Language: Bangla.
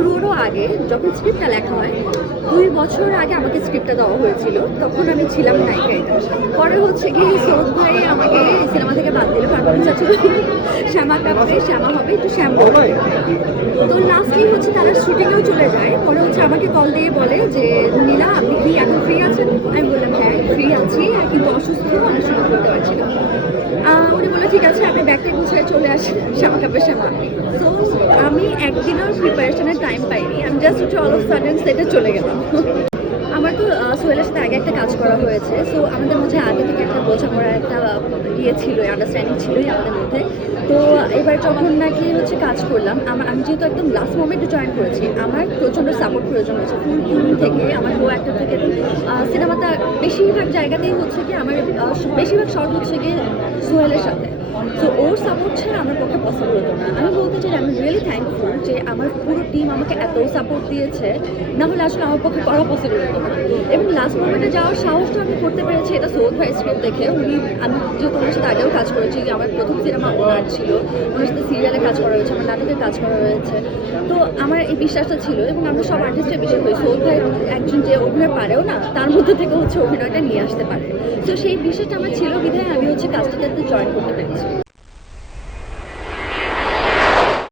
শুরুরও আগে যখন স্ক্রিপ্টটা লেখা হয়। দুই বছর আগে আমাকে স্ক্রিপ্টটা দেওয়া হয়েছিল। তখন আমি ছিলাম নায়িকা এটা পরে হচ্ছে কি সৌদ ভাই আমাকে সিনেমা থেকে বাদ দিল। পারফরমেন্স আছে শ্যামা কাপড়ে শ্যামা হবে, একটু শ্যাম তো লাস্টলি হচ্ছে তারা শুটিংয়েও চলে যায়। পরে হচ্ছে আমাকে কল দিয়ে বলে যে, নীলা, আপনি কি এখন ফ্রি আছেন? আমি বললাম হ্যাঁ ফ্রি আছি, কিন্তু অসুস্থ অনেক শুটিং করতে পারছি না। উনি বলল, ঠিক আছে, আপনি ব্যাগটা গুছিয়ে চলে আসেন, শ্যামা কাপড়ে শ্যামা তো আমি একদিনও প্রিপারেশনের টাইম পাইনি। আমি জাস্ট হচ্ছে অল অফ সাডেন সেটে চলে গেলাম। আমার তো সোহেলের সাথে আগে একটা কাজ করা হয়েছে। সো আমাদের মধ্যে আগে থেকে একটা বোঝাপড়া, একটা ইয়ে ছিল আন্ডারস্ট্যান্ডিং ছিলই আমাদের মধ্যে। তো, এবার যখন নাকি হচ্ছে কাজ করলাম আমার আমি যেহেতু একদম লাস্ট মোমেন্টে জয়েন করেছি, আমার প্রচণ্ড সাপোর্ট প্রয়োজন হয়েছে। ফুল টিম থেকে, আমার গো একটা থেকে। সিনেমাটা বেশিরভাগ জায়গাতেই হচ্ছে কি, আমার বেশিরভাগ শর্ট হচ্ছে গিয়ে সোহেলের সাথে। তো ওর সাপোর্ট ছাড়া আমার পক্ষে পসিবল হতো না। আমি চাই আমি রিয়েলি থ্যাঙ্কফুল যে আমার পুরো টিম আমাকে এত সাপোর্ট দিয়েছে। না হলে আসলে আমার পক্ষে করা পসিবল হতো এবং লাস্ট মোমেন্টে যাওয়ার সাহসটা আমি করতে পেরেছি, এটা সৌদ ভাই স্ক্রিপ্ট দেখে। উনি, আমি যেহেতু ওনার সাথে আগেও কাজ করেছি আমার প্রথম সিনেমা ওনার ছিল, ওনার সাথে সিরিয়ালে কাজ করা হয়েছে, আমার নাটকে কাজ করা হয়েছে। তো আমার এই বিশ্বাসটা ছিল এবং আমরা সব আর্টিস্টের বিষয় হই। সৌদ ভাই একজন যে অভিনয় পারেও না, তার মধ্যে থেকে হচ্ছে অভিনয়টা নিয়ে আসতে পারে। তো সেই বিষয়টা আমার ছিল বিধায় আমি হচ্ছে কাজটাতে জয়েন করতে পেরেছি।